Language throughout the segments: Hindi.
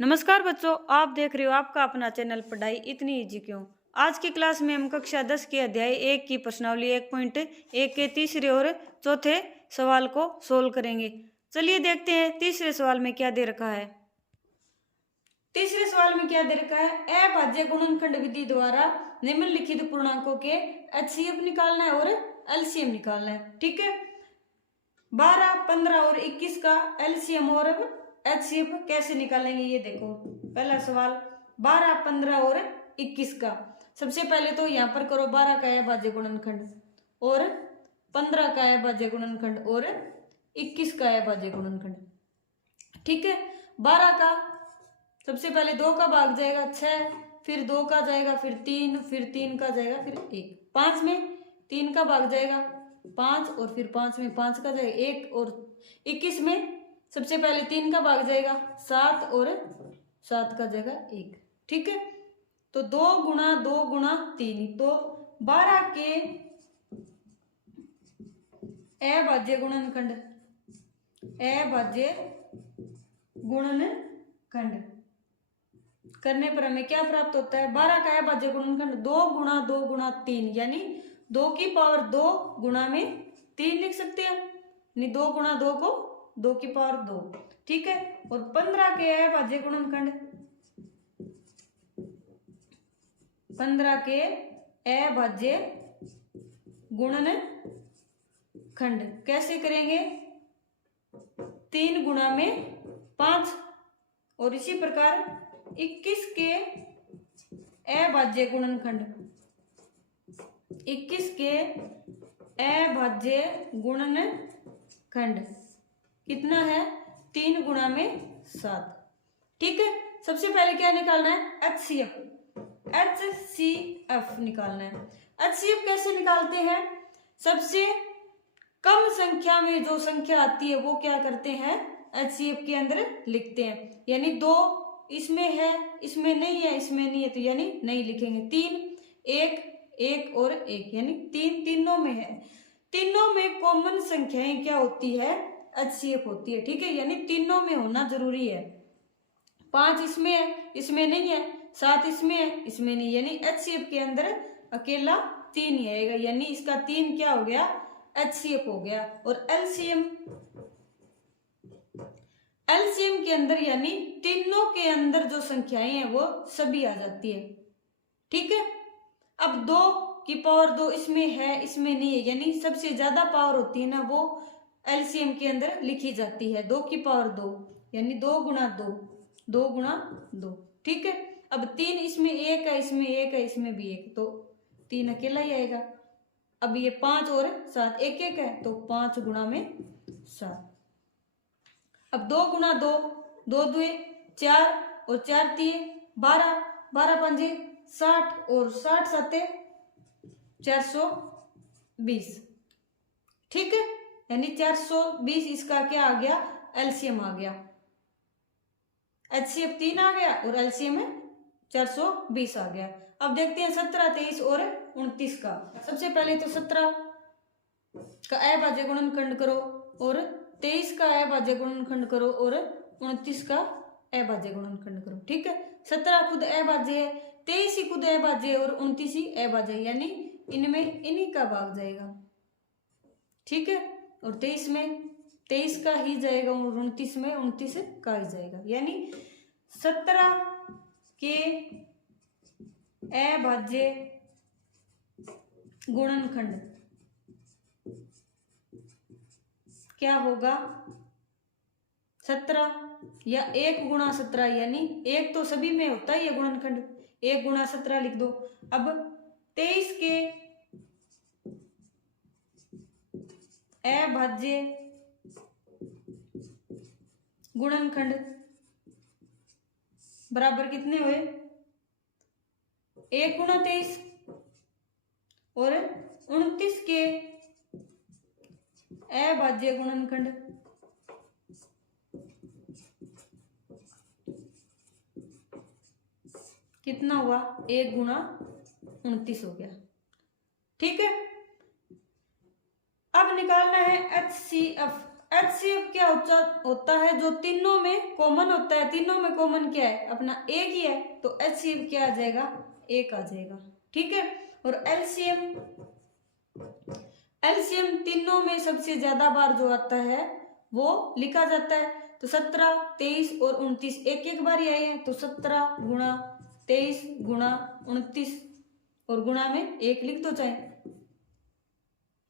नमस्कार बच्चों, आप देख रहे हो आपका अपना चैनल पढ़ाई इतनी इजी क्यों। आज की क्लास में हम कक्षा 10 के अध्याय 1 की प्रश्नावली 1.1 के तीसरे और चौथे सवाल को सोल्व करेंगे। चलिए देखते हैं तीसरे सवाल में क्या दे रखा है। तीसरे सवाल में क्या दे रखा है, अभाज्य गुणनखंड विधि द्वारा निम्नलिखित पूर्णांकों के एचसीएफ निकालना है और एलसीएम निकालना है। ठीक है, 12, 15 और 21 का एलसीएम और एचसीएफ कैसे निकालेंगे ये देखो। पहला सवाल 12, 15 और 21 का। सबसे पहले तो यहाँ पर करो 12 का अभाज्य गुणनखंड और 15 का अभाज्य गुणनखंड और 21 का अभाज्य गुणनखंड। ठीक है, 12 का सबसे पहले 2 का भाग जाएगा 6, फिर 2 का जाएगा, फिर 3, फिर 3 का जाएगा, फिर 1। 5 में 3 का भाग जाएगा 5 और फिर 5 में 5 का जाएगा 1 और 21 में सबसे पहले 3 का भाग जाएगा 7 और 7 का जाएगा 1। ठीक है, तो 2 गुणा 2 गुणा 3, तो 12 के अभाज्य गुणनखंड करने पर हमें क्या प्राप्त होता है। 12 का अभाज्य गुणनखंड 2 गुणा 2 गुणा 3 यानी 2 की पावर 2 गुणा में 3 लिख सकते हैं, यानी 2 गुणा 2 को 2 की पावर 2। ठीक है, और 15 के अभाज्य गुणनखंड, 15 के अभाज्य गुणनखंड कैसे करेंगे, 3 गुणा में 5। और इसी प्रकार 21 के अभाज्य गुणनखंड, 21 के अभाज्य गुणनखंड कितना है, 3 गुणा में 7। ठीक है, सबसे पहले क्या निकालना है, एचसीएफ निकालना है। एचसीएफ कैसे निकालते हैं, सबसे कम संख्या में जो संख्या आती है वो क्या करते हैं, एचसीएफ के अंदर लिखते हैं। यानी 2 इसमें है, इसमें नहीं है, इसमें नहीं है, तो यानी नहीं लिखेंगे। 3, 1, 1 और 1 यानी 3 तीनों में है। तीनों में कॉमन संख्याएं क्या होती है, एचसीएफ होती है। ठीक है, यानी तीनों में होना जरूरी है। 5 इसमें है, इसमें नहीं है, 7 इसमें है, इसमें नहीं, यानी एचसीएफ के अंदर अकेला 3 ही आएगा, यानी इसका 3 क्या हो गया, एचसीएफ हो गया। और एलसीएम के अंदर यानी तीनों के अंदर जो संख्याएं हैं वो सभी आ जाती है। ठीक है, अब 2 की पावर 2 इसमें है, इसमें नहीं है, यानी सबसे ज्यादा पावर होती है ना वो एलसीएम के अंदर लिखी जाती है। 2 की पावर 2 यानी 2 गुणा 2, 2 गुणा 2। ठीक है, अब 3 इसमें 1 है, इसमें 1 है, इसमें भी 1, तो 3 अकेला ही आएगा। अब ये 5 और 7 1 1 है, तो 5 गुणा में 7। अब 2 गुणा 2, 2 2 4 और 4 3 12, 12 5 60 और 60 7 420। ठीक है, यानी 420 इसका क्या आ गया, एलसीएम आ गया। एचसीएफ 3 आ गया और एलसीएम है 420 आ गया। अब देखते हैं 17, 23 और 29 का। सबसे पहले तो 17 का अभाज्य गुणनखंड करो और 23 का अभाज्य गुणनखंड करो और 29 का अभाज्य गुणनखंड करो। ठीक है, 17 खुद अभाज्य है, 23 ही खुद अभाज्य है और 29 ही अभाज्य है, यानी इनमें इन्हीं का भाग जाएगा। ठीक है, और 23 में 23 का ही जाएगा और 29 में 29 का ही जाएगा, यानी 17 के अभाज्य गुणनखंड क्या होगा, 17 या 1 गुणा 17, यानी 1 तो सभी में होता ही है गुणनखंड, 1 गुणा 17 लिख दो। अब 23 के अभाज्य गुणनखंड बराबर कितने हुए, 1 गुणा 23 और 29 के अभाज्य गुणनखंड कितना हुआ, 1 गुणा 29 हो गया। ठीक है, अब निकालना है एचसीएफ HCF क्या होता है, जो तीनों में कॉमन होता है। तीनों में कॉमन क्या है, अपना एक ही है, तो HCF क्या आ जाएगा, एक आ जाएगा। ठीक है। और एलसीएम तीनों में सबसे ज्यादा बार जो आता है वो लिखा जाता है। तो 17, 23 और 29 एक एक बार ही आए हैं, तो 17 गुणा 23 गुणा 29 और गुणा में एक लिख दो चाहे।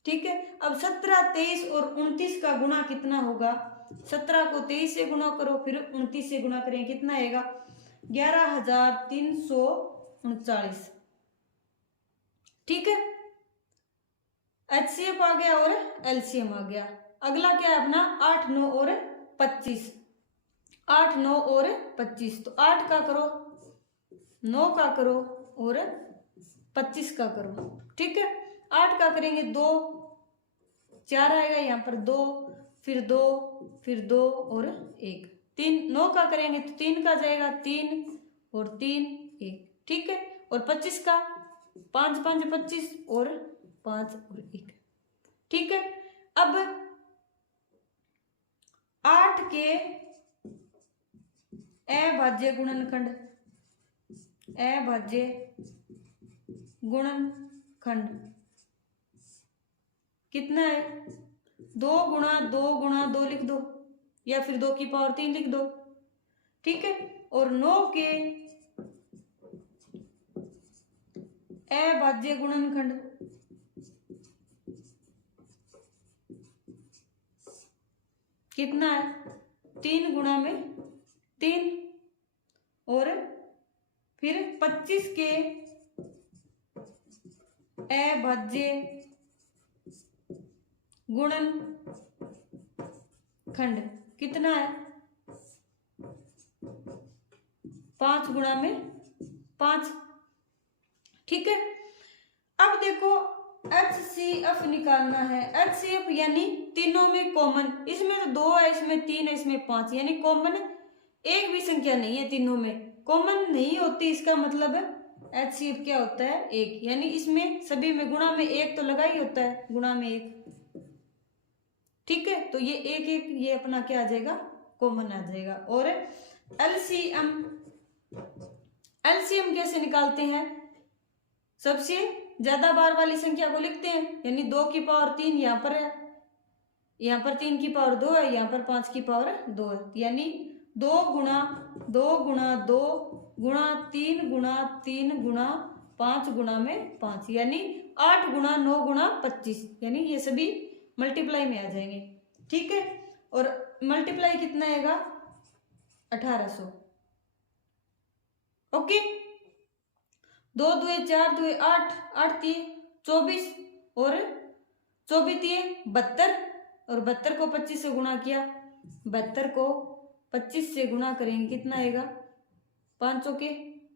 ठीक है। अब 17, 23 और 29 का गुणा कितना होगा, 17 को 23 से गुणा करो, फिर 29 से गुणा करें, कितना आएगा, 11,339। ठीक है। HCF आ गया और LCM आ गया। अगला क्या है अपना, 8, 9 और 25। 8, 9 और 25, तो 8 का करो, 9 का करो और 25 का करो। ठीक है। 8 का करेंगे 2, 4 आएगा यहाँ पर 2, फिर 2, फिर 2 और 1, 3। 9 का करेंगे तो 3 का जाएगा 3 और 3, 1। ठीक है। और 25 का 5, 5, 25 और 5 और 1। ठीक है। अब 8 के अभाज्य गुणनखंड, अभाज्य गुणनखंड कितना है, 2 गुणा 2 गुणा 2 लिख दो, या फिर 2 की पावर 3 लिख दो। ठीक है। और 9 के अभाज्य गुणनखंड कितना है, 3 गुणा में 3 और फिर 25 के अभाज्य गुणनखंड कितना है, 5 गुणा में 5। ठीक है। अब देखो HCF निकालना है। HCF यानी तीनों में कॉमन, इसमें तो 2 है, इसमें 3 है, इसमें 5, यानी कॉमन एक भी संख्या नहीं है, तीनों में कॉमन नहीं होती। इसका मतलब है HCF क्या होता है, एक, यानी इसमें सभी में गुणा में एक तो लगा ही होता है, गुणा में एक। ठीक है। तो ये एक एक ये अपना क्या आ जाएगा, कॉमन आ जाएगा। और एलसीएम कैसे निकालते हैं, सबसे ज्यादा बार वाली संख्या को लिखते हैं, यानी 2 की पावर 3 यहाँ पर है, यहाँ पर 3 की पावर 2 है, यहाँ पर 5 की पावर 2 है, यानी 2 गुणा 2 गुणा 2 गुणा 3 गुणा 3 गुणा 5 गुणा में 5, यानी 8 गुणा 9 गुणा 25, यानी ये सभी मल्टीप्लाई में आ जाएंगे। ठीक है। और मल्टीप्लाई कितना आएगा, 1800। ओके। 2 2 4 2 8 8 3 24 और 24 3 72, और 72 को 25 से गुणा किया, 72 को 25 से गुणा करेंगे, कितना आएगा, 5 के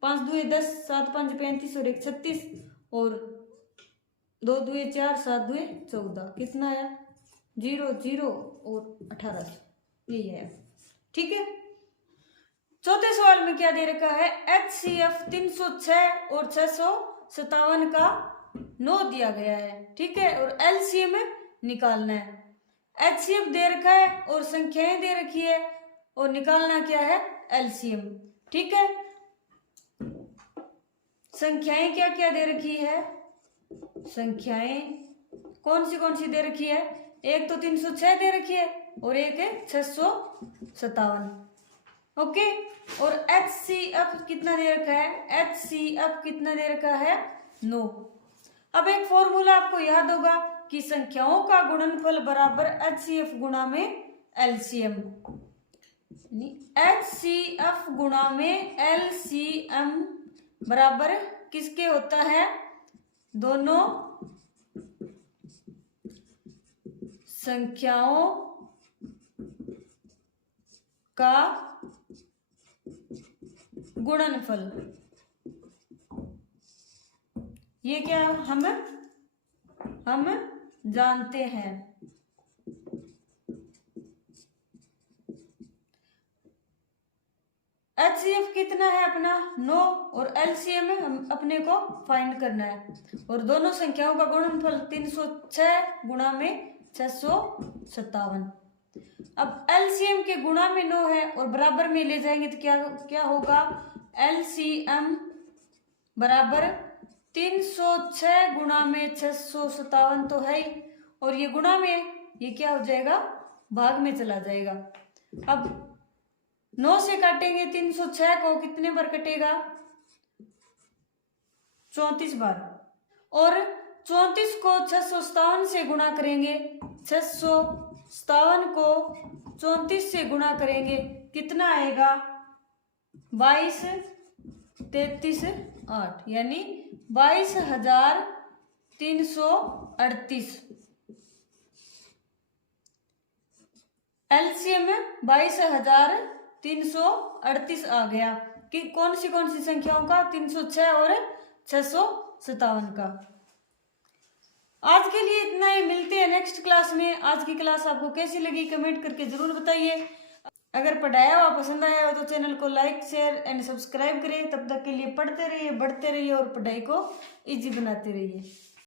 5 2 10 7 5 35 और 1 36, और 2 2 4 7 2 14, कितना आया, 0 0 और 1800, यही है। ठीक है। चौथे सवाल में क्या दे रखा है, HCF 306 और 657 का 9 दिया गया है। ठीक है। और LCM निकालना है। HCF दे रखा है और संख्याएं दे रखी है, और निकालना क्या है, LCM। ठीक है। संख्याएं क्या क्या दे रखी है, संख्याएं कौन सी दे रखी है, एक तो 306 दे रखी है और एक है 657। ओके। और HCF कितना दे रखा है, HCF कितना दे रखा है, 9। अब एक फॉर्मूला आपको याद होगा कि संख्याओं का गुणनफल बराबर HCF गुणा में LCM, HCF गुणा में LCM बराबर किसके होता है, दोनों संख्याओं का गुणनफल। ये क्या हम जानते हैं। HCF कितना है अपना, 9, और LCM हम अपने को फाइंड करना है, और दोनों संख्याओं का गुणनफल 306 गुणा में 657। अब एलसीएम के गुणा में 9 है और बराबर में ले जाएंगे तो क्या क्या होगा, एलसीएम बराबर 306 गुणा में 657 तो है ही, और ये गुणा में ये क्या हो जाएगा, भाग में चला जाएगा। अब 9 से काटेंगे 306 को, कितने बार कटेगा, 34 बार, और 34 को 657 से गुणा करेंगे, 657 को 34 से गुणा करेंगे, कितना आएगा, 22 33 8, यानी 22,338। एलसीएम 22,338 आ गया कि कौन सी संख्याओं का, 306 और 657 का। आज के लिए इतना ही, मिलते हैं नेक्स्ट क्लास में। आज की क्लास आपको कैसी लगी कमेंट करके जरूर बताइए। अगर पढ़ाया हुआ पसंद आया हो तो चैनल को लाइक शेयर एंड सब्सक्राइब करें। तब तक के लिए पढ़ते रहिए, बढ़ते रहिए और पढ़ाई को इजी बनाते रहिए।